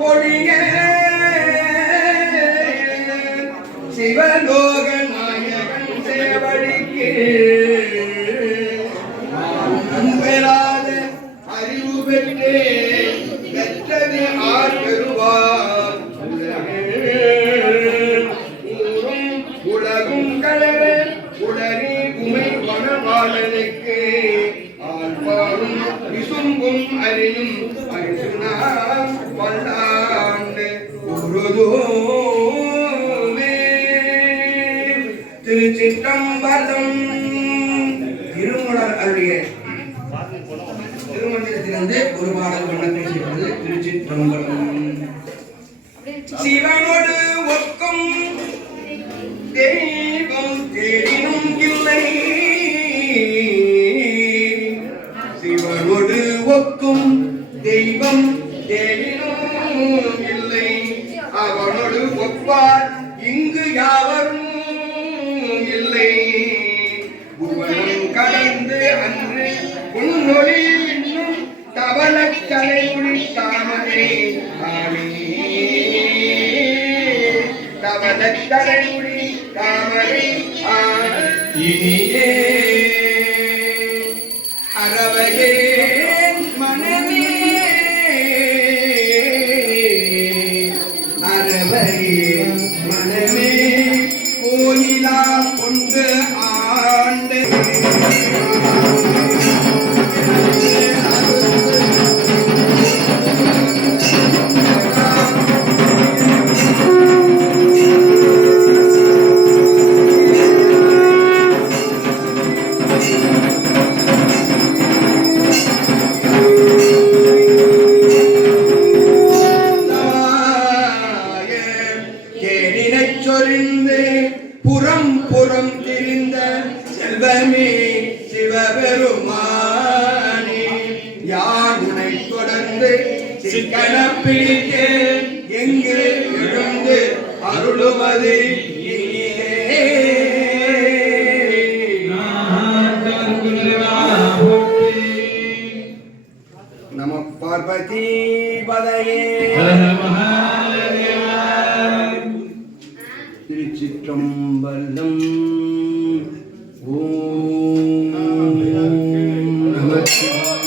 பொழிய சிவலோக நாயகன் சேவடிக்கு பெறாத அறிவு பெற்றே பெற்றது ஆர் பெறுவார் உலகும் கலர உடனே உமை வனவாளனுக்கு ஆழ்வாரும் விசும்பும் அறியும் அரிசுனாம் பல்லாண்டு குருதோவே. திருச்சிற்றம்பலம். திருமலர் அருளிய திருமணத்திலிருந்து ஒரு பாடல் வண்ணத்தை செய்வது திருச்சிற்றம்பலம். சிவனோடு ஒக்கும் தெய்வம் தேடினும் இல்லை, சிவனோடு ஒக்கும் தெய்வம் தேடினும் இல்லை, அவனோடு ஒப்பார் இங்கு யாவரும் இல்லை. புவனம் கடந்து அன்று உன்னொழி இன்னும் தவளக் கலைமொழி தாமரை ஆணி, தவளக் கலைமொழி தாமரை இனியே அறவையே மனமே, அறவையே மனமே கோயிலா கொண்டு ஆண்டு புறம் புறம் திரிந்த செல்வமே சிவபெருமானே, யானை தொடர்ந்து சிக்கன பிடித்து எங்கு எழுந்து அருளுவது நம பார்வதி பதையே. திருச்சிற்றம்பலம். ஓம் நம சிவாய.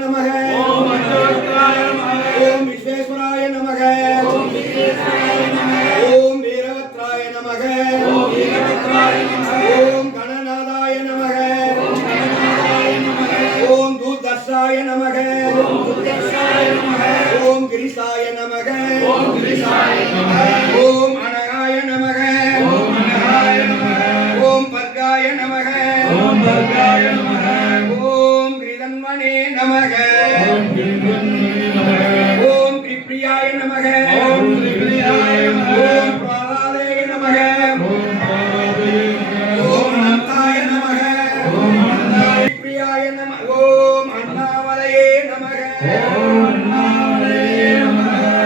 நமக ஓம் விஸ்வேஸ்வராய நமக ஓம் வீரபத்ராய நமக ஓம் கணநாதாய நமக ஓம் தூர்தர்ஷாய நமக ஓம் கிரிசாய நமக ஓம் அனகாய நமக ஓம் பர்காய நமக ஓம் கிரிதன்மனே நமக ஓம் கிரிப்ரியாய நமக ஓம் பிராதாதேய நமக ஓம் அனந்தாய நமக கிரிப்ரியாய நமக ஓம் அண்ணாமலையே நமக ஓம் அண்ணாமலையே நமக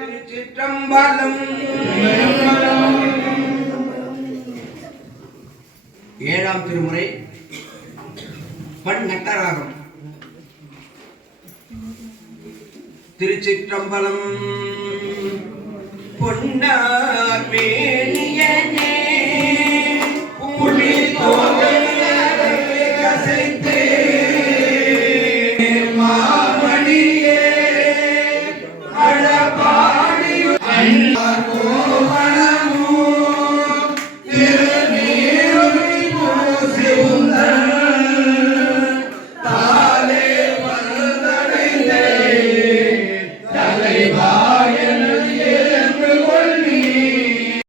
திருச்சிற்றம்பலம். ஏழாம் திருமுறை பண் நட்டராகம். திருச்சிற்றம்பலம். பொன்னார் மேனிய